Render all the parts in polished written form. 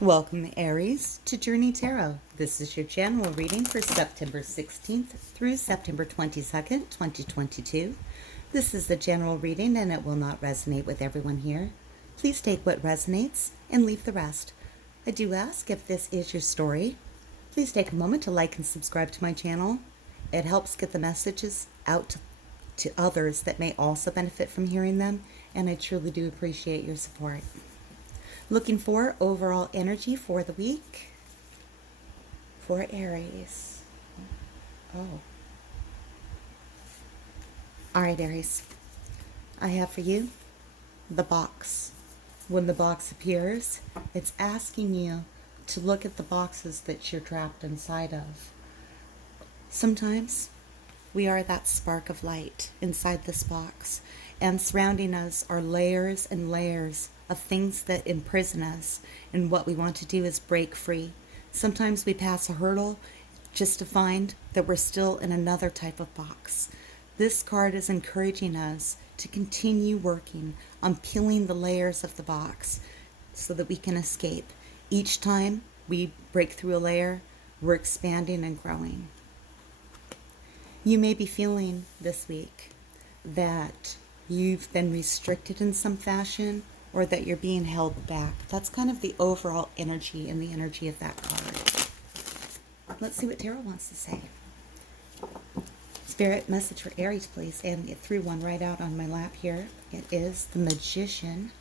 Welcome, Aries, to Journey Tarot. This is your general reading for September 16th through September 22nd, 2022. This is the general reading and it will not resonate with everyone here. Please take what resonates and leave the rest. I do ask, if this is your story, please take a moment to like and subscribe to my channel. It helps get the messages out to others that may also benefit from hearing them, and I truly do appreciate your support. Looking for overall energy for the week for Aries. Oh. All right, Aries. I have for you the box. When the box appears, it's asking you to look at the boxes that you're trapped inside of. Sometimes we are that spark of light inside this box, and surrounding us are layers and layers of things that imprison us, and what we want to do is break free. Sometimes we pass a hurdle just to find that we're still in another type of box. This card is encouraging us to continue working on peeling the layers of the box so that we can escape. Each time we break through a layer, we're expanding and growing. You may be feeling this week that you've been restricted in some fashion, or that you're being held back. That's kind of the overall energy and the energy of that card. Let's see what Tarot wants to say. Spirit message for Aries, please. And it threw one right out on my lap here. It is the Magician.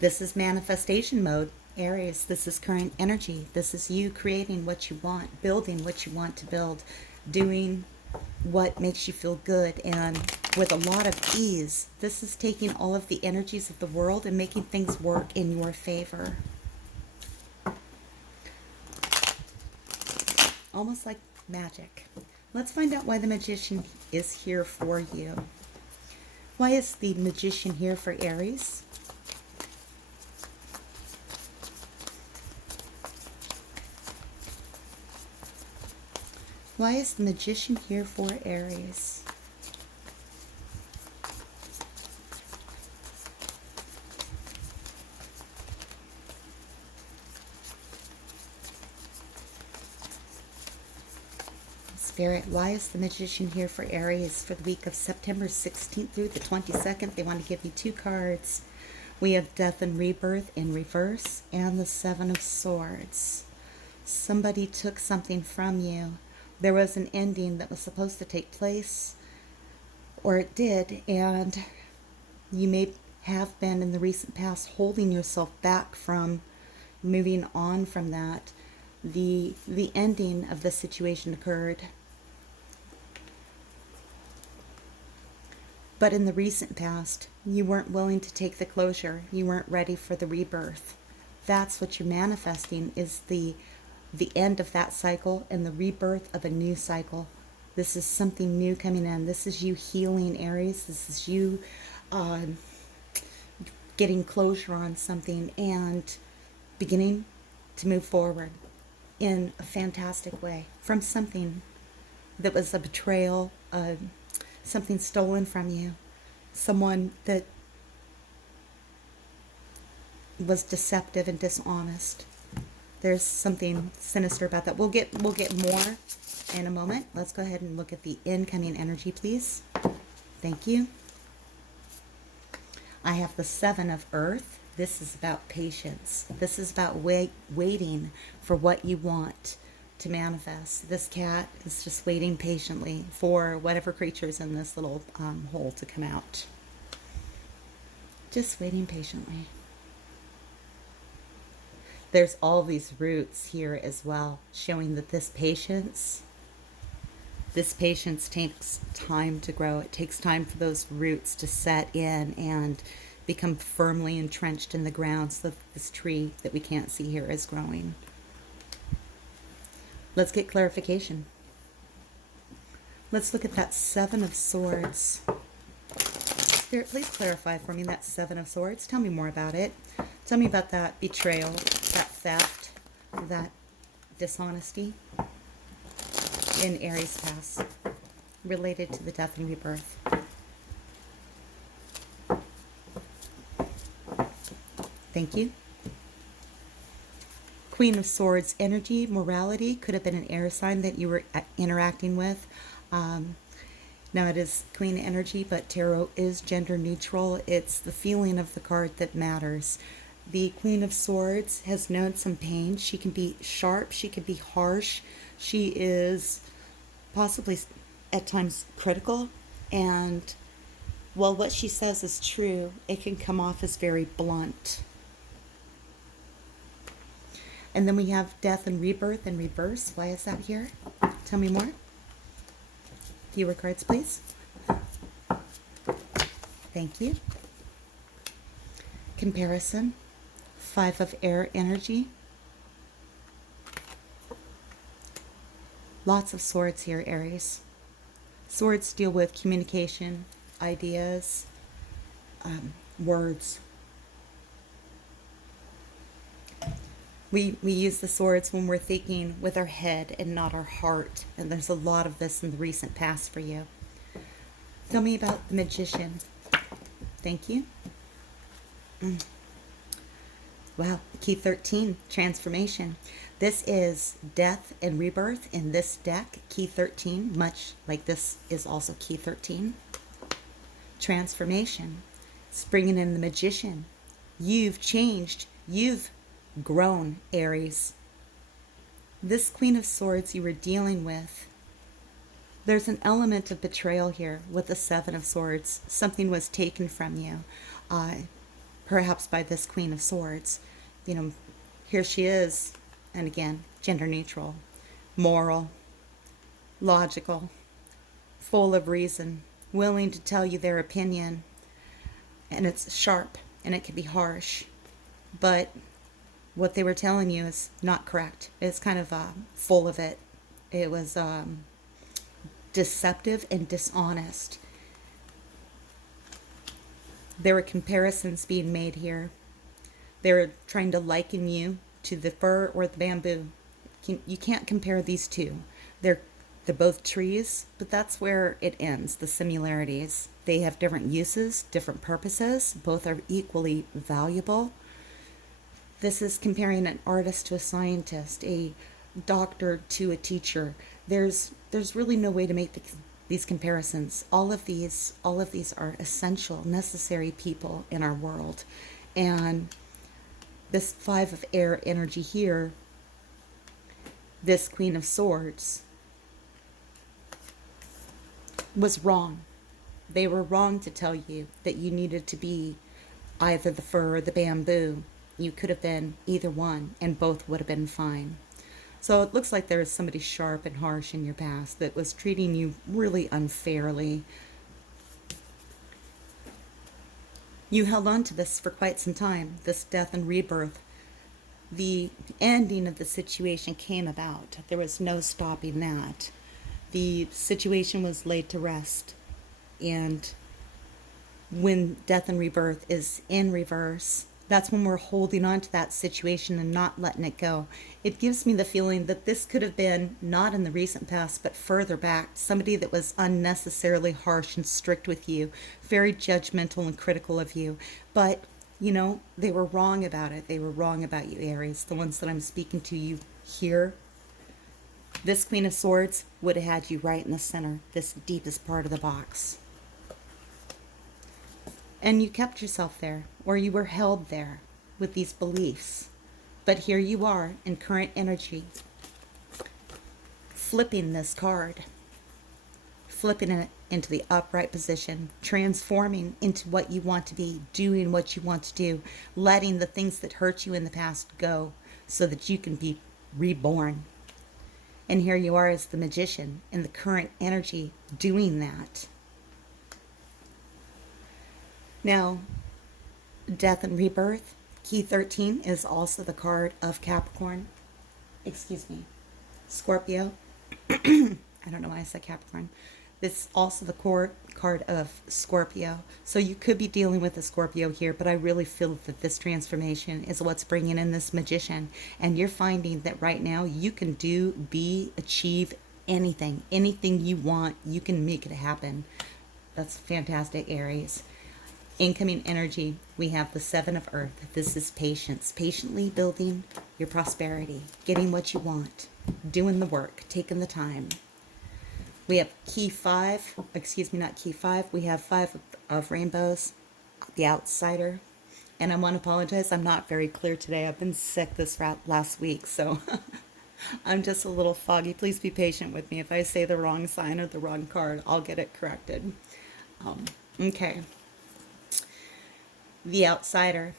This is manifestation mode, Aries. This is current energy. This is you creating what you want, building what you want to build, doing what makes you feel good, and with a lot of ease. This is taking all of the energies of the world and making things work in your favor. Almost like magic. Let's find out why the Magician is here for you. Why is the Magician here for Aries? Why is the Magician here for Aries? Spirit, why is the Magician here for Aries for the week of September 16th through the 22nd? They want to give you two cards. We have Death and Rebirth in reverse and the Seven of Swords. Somebody took something from you. There was an ending that was supposed to take place, or it did, and you may have been in the recent past holding yourself back from moving on from that. The ending of the situation occurred, but in the recent past, you weren't willing to take the closure. You weren't ready for the rebirth. That's what you're manifesting, is the end of that cycle and the rebirth of a new cycle. This is something new coming in. This is you healing, Aries. This is you getting closure on something and beginning to move forward in a fantastic way from something that was a betrayal, something stolen from you, someone that was deceptive and dishonest. There's something sinister about that. We'll get more in a moment. Let's go ahead and look at the incoming energy, please. Thank you. I have the Seven of Earth. This is about patience. This is about waiting for what you want to manifest. This cat is just waiting patiently for whatever creature is in this little hole to come out. Just waiting patiently. There's all these roots here as well, showing that this patience takes time to grow. It takes time for those roots to set in and become firmly entrenched in the ground, so that this tree that we can't see here is growing. Let's get clarification. Let's look at that Seven of Swords. Spirit, please clarify for me that Seven of Swords. Tell me more about it. Tell me about that betrayal, that theft, that dishonesty in Aries past related to the death and rebirth. Thank you. Queen of Swords energy, morality, could have been an air sign that you were interacting with. Now it is Queen energy, but tarot is gender neutral. It's the feeling of the card that matters. The Queen of Swords has known some pain. She can be sharp, she can be harsh. She is possibly at times critical, and while what she says is true, it can come off as very blunt. And then we have Death and Rebirth in reverse. Why is that here? Tell me more. Fewer cards, please. Thank you. Comparison. Five of Air energy. Lots of swords here, Aries. Swords deal with communication, ideas, words. We use the swords when we're thinking with our head and not our heart. And there's a lot of this in the recent past for you. Tell me about the Magician. Thank you. Wow, key 13, transformation. This is Death and Rebirth in this deck, key 13, much like this is also key 13. Transformation. It's bringing in the Magician. You've changed. You've grown, Aries. This Queen of Swords you were dealing with, there's an element of betrayal here with the Seven of Swords. Something was taken from you, perhaps by this Queen of Swords. You know, here she is, and again, gender neutral, moral, logical, full of reason, willing to tell you their opinion, and it's sharp and it can be harsh, but what they were telling you is not correct. It's kind of full of it. It was deceptive and dishonest. There were comparisons being made here. They were trying to liken you to the fir or the bamboo. You can't compare these two. They're both trees, but that's where it ends, the similarities. They have different uses, different purposes. Both are equally valuable. This is comparing an artist to a scientist, a doctor to a teacher. There's really no way to make these comparisons. All of these are essential, necessary people in our world. And this Five of Air energy here, this Queen of Swords, was wrong. They were wrong to tell you that you needed to be either the fir or the bamboo. You could have been either one, and both would have been fine. So it looks like there is somebody sharp and harsh in your past that was treating you really unfairly. You held on to this for quite some time, this Death and Rebirth. The ending of the situation came about. There was no stopping that. The situation was laid to rest. And when Death and Rebirth is in reverse, that's when we're holding on to that situation and not letting it go. It gives me the feeling that this could have been not in the recent past, but further back. Somebody that was unnecessarily harsh and strict with you, very judgmental and critical of you. But, you know, they were wrong about it. They were wrong about you, Aries. The ones that I'm speaking to you here. This Queen of Swords would have had you right in the center, this deepest part of the box. And you kept yourself there, or you were held there with these beliefs. But here you are in current energy, flipping this card, flipping it into the upright position, transforming into what you want to be, doing what you want to do, letting the things that hurt you in the past go so that you can be reborn. And here you are as the Magician in the current energy doing that. Now, Death and Rebirth, key 13 is also the card of Capricorn. Excuse me, Scorpio. I don't know why I said Capricorn. This is also the card of Scorpio. So you could be dealing with a Scorpio here, but I really feel that this transformation is what's bringing in this Magician. And you're finding that right now you can do, be, achieve anything. Anything you want, you can make it happen. That's fantastic, Aries. Incoming energy, we have the Seven of Earth. This is patience. Patiently building your prosperity, getting what you want, doing the work, taking the time. We have key 5, excuse me, not key 5. We have 5 of rainbows, the outsider. And I want to apologize, I'm not very clear today. I've been sick this last week, so I'm just a little foggy. Please be patient with me. If I say the wrong sign or the wrong card, I'll get it corrected. Okay. The outsider.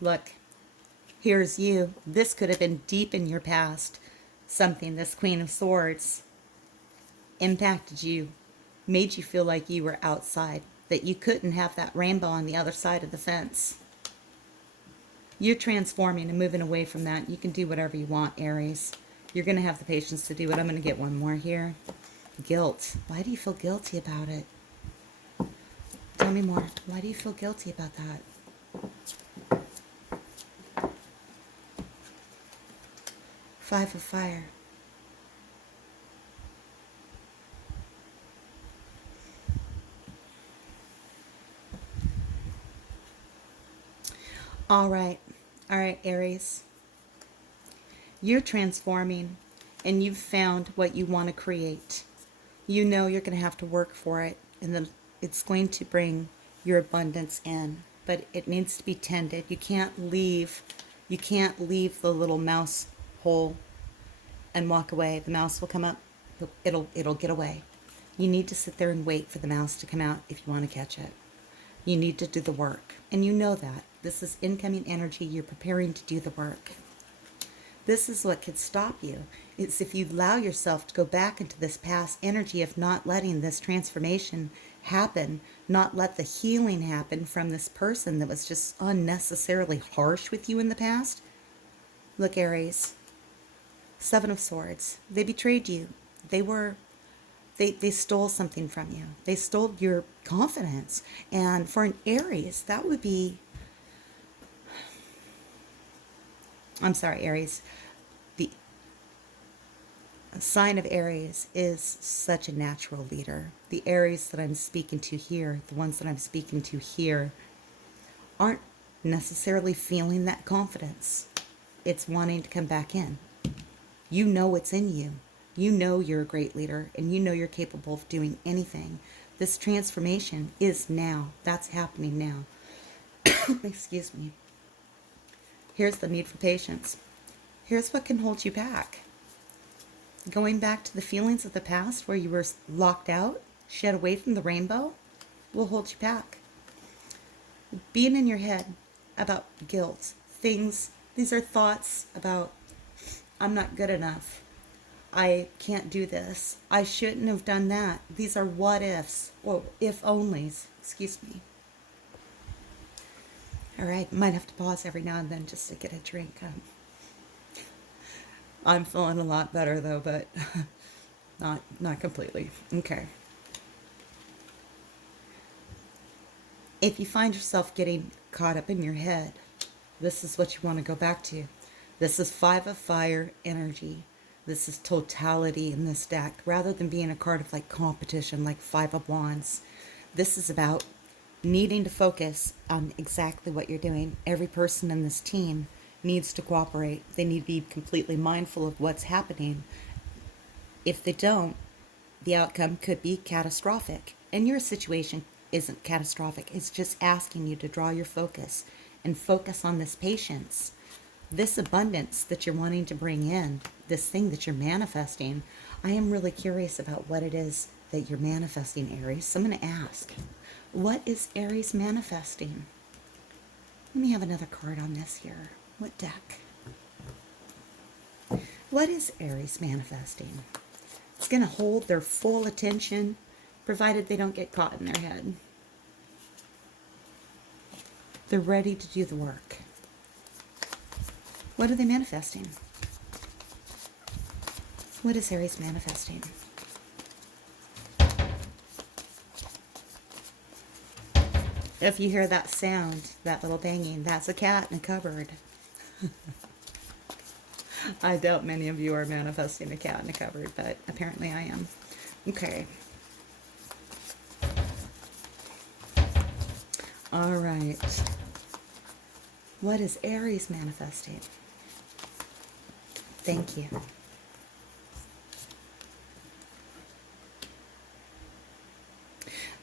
Look, here's you. This could have been deep in your past. Something, this Queen of Swords, impacted you, made you feel like you were outside, that you couldn't have that rainbow on the other side of the fence. You're transforming and moving away from that. You can do whatever you want, Aries. You're going to have the patience to do it. I'm going to get one more here. Guilt. Why do you feel guilty about it? Tell me more. Why do you feel guilty about that? 5 of Fire. All right, Aries. You're transforming and you've found what you want to create. You know you're going to have to work for it, and then it's going to bring your abundance in, but it needs to be tended. You can't leave the little mouse hole and walk away. The mouse will come up, it'll get away. You need to sit there and wait for the mouse to come out if you want to catch it. You need to do the work, and you know that. This is incoming energy. You're preparing to do the work. This is what could stop you. It's if you allow yourself to go back into this past energy of not letting this transformation happen, not let the healing happen from this person that was just unnecessarily harsh with you in the past. Look, Aries, 7 of Swords. They betrayed you. They stole something from you. They stole your confidence. And for an Aries, that would be... I'm sorry, Aries. The sign of Aries is such a natural leader. The Aries that I'm speaking to here, the ones that I'm speaking to here, aren't necessarily feeling that confidence. It's wanting to come back in. You know it's in you. You know you're a great leader, and you know you're capable of doing anything. This transformation is now. That's happening now. Excuse me. Here's the need for patience. Here's what can hold you back. Going back to the feelings of the past where you were locked out, shed away from the rainbow, will hold you back. Being in your head about guilt, these are thoughts about, I'm not good enough. I can't do this. I shouldn't have done that. These are what ifs, or if onlys, excuse me. All right, might have to pause every now and then just to get a drink. I'm feeling a lot better though, but not completely. Okay. If you find yourself getting caught up in your head, this is what you want to go back to. This is 5 of Fire energy. This is totality in this deck, rather than being a card of like competition, like 5 of Wands. This is about needing to focus on exactly what you're doing. Every person in this team needs to cooperate. They need to be completely mindful of what's happening. If they don't, the outcome could be catastrophic. And your situation isn't catastrophic. It's just asking you to draw your focus and focus on this patience, this abundance that you're wanting to bring in, this thing that you're manifesting. I am really curious about what it is that you're manifesting, Aries. So I'm going to ask, what is Aries manifesting? Let me have another card on this here. What deck? What is Aries manifesting? It's going to hold their full attention, provided they don't get caught in their head. They're ready to do the work. What are they manifesting? What is Aries manifesting? If you hear that sound, that little banging, that's a cat in a cupboard. I doubt many of you are manifesting a cat in a cupboard, but apparently I am. Okay. All right. What is Aries manifesting? Thank you.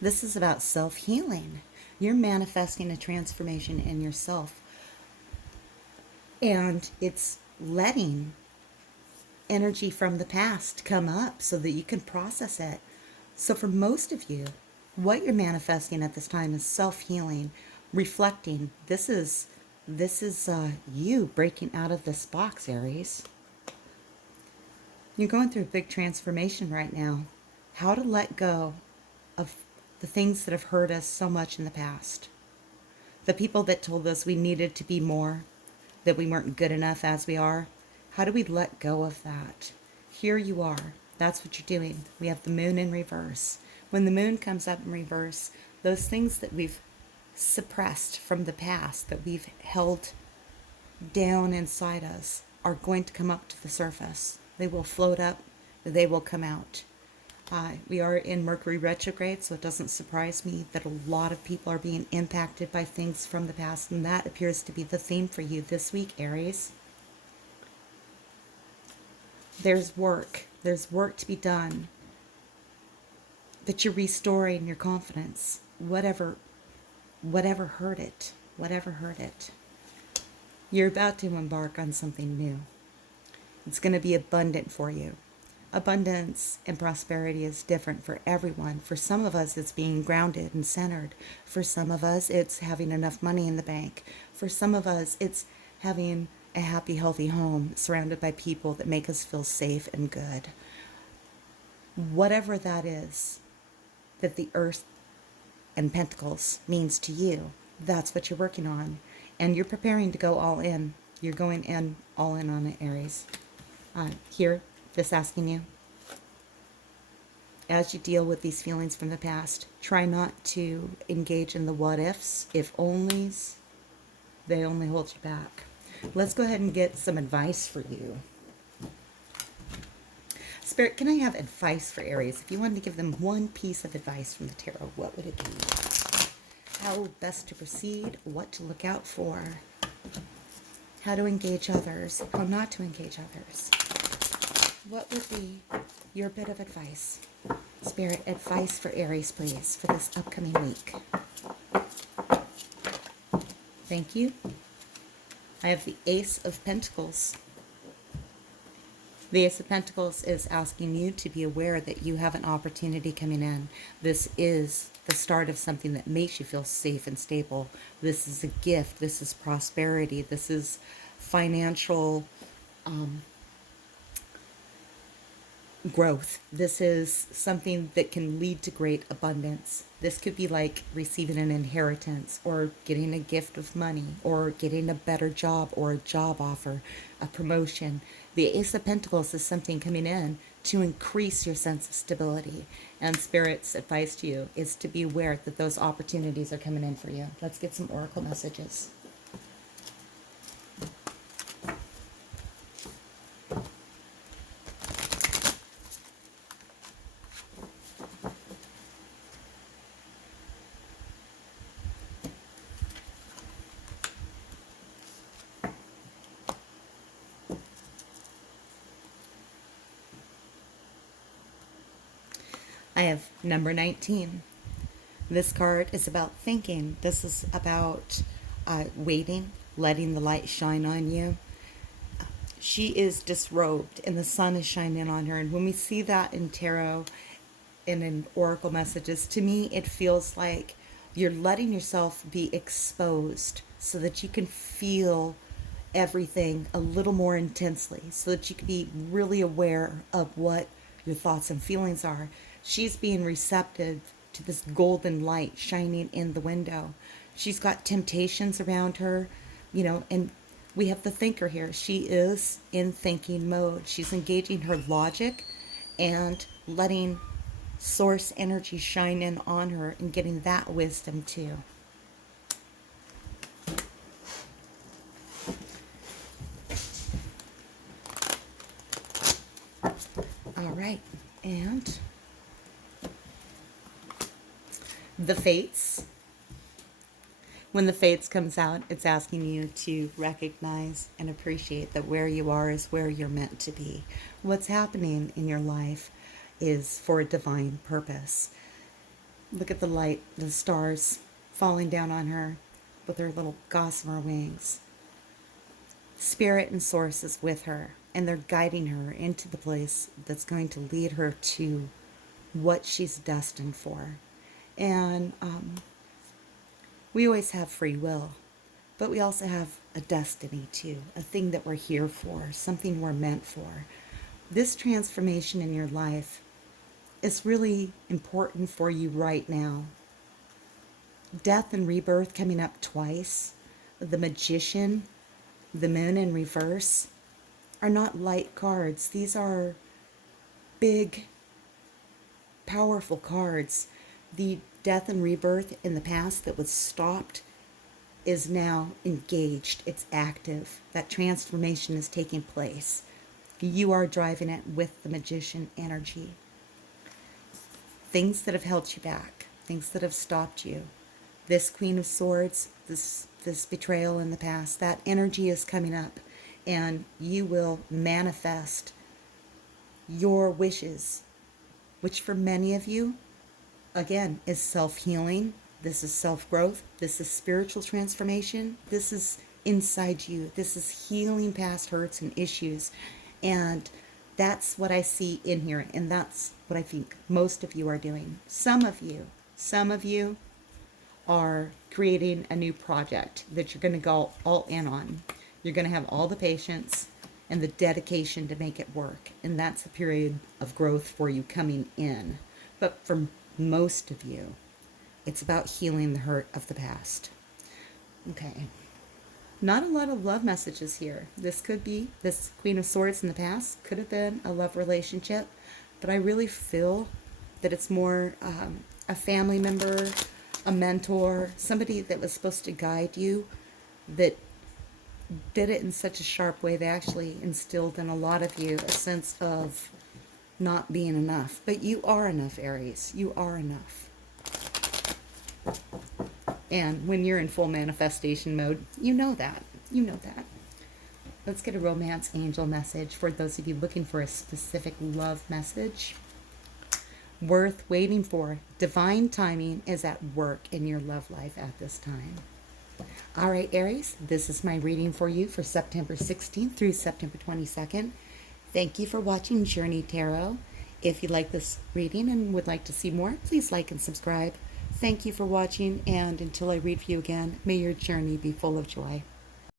This is about self-healing. You're manifesting a transformation in yourself. And it's letting energy from the past come up so that you can process it. So for most of you, what you're manifesting at this time is self-healing, reflecting. This is you breaking out of this box, Aries. You're going through a big transformation right now. How to let go of the things that have hurt us so much in the past. The people that told us we needed to be more, that we weren't good enough as we are. How do we let go of that? Here you are. That's what you're doing. We have the moon in reverse. When the moon comes up in reverse, those things that we've suppressed from the past, that we've held down inside us, are going to come up to the surface. They will float up. They will come out. We are in Mercury retrograde, so it doesn't surprise me that a lot of people are being impacted by things from the past, and that appears to be the theme for you this week, Aries. There's work. There's work to be done. That you're restoring your confidence. Whatever hurt it. Whatever hurt it. You're about to embark on something new. It's going to be abundant for you. Abundance and prosperity is different for everyone. For some of us, it's being grounded and centered. For some of us, it's having enough money in the bank. For some of us, it's having a happy, healthy home surrounded by people that make us feel safe and good. Whatever that is that the Earth and Pentacles means to you, that's what you're working on. And you're preparing to go all in. You're going in, all in on it, Aries. Here, just asking you, as you deal with these feelings from the past, try not to engage in the what ifs, if onlys. They only hold you back. Let's go ahead and get some advice for you. Spirit, can I have advice for Aries? If you wanted to give them one piece of advice from the tarot, what would it be? How best to proceed, what to look out for, how to engage others, how not to engage others. What would be your bit of advice? Spirit, advice for Aries, please, for this upcoming week. Thank you. I have the Ace of Pentacles. The Ace of Pentacles is asking you to be aware that you have an opportunity coming in. This is the start of something that makes you feel safe and stable. This is a gift. This is prosperity. This is financial growth. This is something that can lead to great abundance. This could be like receiving an inheritance, or getting a gift of money, or getting a better job, or a job offer, a promotion. The Ace of Pentacles is something coming in to increase your sense of stability. And Spirit's advice to you is to be aware that those opportunities are coming in for you. Let's get some oracle messages. I have number 19. This card is about thinking. This is about waiting, letting the light shine on you. She is disrobed and the sun is shining on her. And when we see that in tarot and in oracle messages, to me it feels like you're letting yourself be exposed so that you can feel everything a little more intensely, so that you can be really aware of what your thoughts and feelings are. She's being receptive to this golden light shining in the window. She's got temptations around her, and we have the thinker here. She is in thinking mode. She's engaging her logic and letting source energy shine in on her and getting that wisdom too. All right, and the fates. When the Fates comes out, it's asking you to recognize and appreciate that where you are is where you're meant to be. What's happening in your life is for a divine purpose. Look at the light, the stars falling down on her with her little gossamer wings. Spirit and Source is with her, and they're guiding her into the place that's going to lead her to what she's destined for. And we always have free will, but we also have a destiny too, a thing that we're here for, something we're meant for. This transformation in your life is really important for you right now. Death and rebirth coming up twice, the Magician, the Moon in reverse, are not light cards. These are big, powerful cards. The death and rebirth in the past that was stopped is now engaged. It's active. That transformation is taking place. You are driving it with the Magician energy. Things that have held you back, things that have stopped you. This Queen of Swords, this betrayal in the past, that energy is coming up, and you will manifest your wishes, which for many of you, again, is self-healing. This is self-growth. This is spiritual transformation. This is inside you. This is healing past hurts and issues. And that's what I see in here. And that's what I think most of you are doing. Some of you are creating a new project that you're going to go all in on. You're going to have all the patience and the dedication to make it work. And that's a period of growth for you coming in. But for most of you, it's about healing the hurt of the past. Okay. Not a lot of love messages here. This Queen of Swords in the past could have been a love relationship, but I really feel that it's more a family member, a mentor, somebody that was supposed to guide you, that did it in such a sharp way. They actually instilled in a lot of you a sense of not being enough. But you are enough, Aries. You are enough. And when you're in full manifestation mode, you know that. You know that. Let's get a romance angel message for those of you looking for a specific love message. Worth waiting for. Divine timing is at work in your love life at this time. All right, Aries, this is my reading for you for September 16th through September 22nd. Thank you for watching Journey Tarot. If you like this reading and would like to see more, please like and subscribe. Thank you for watching, and until I read for you again, may your journey be full of joy.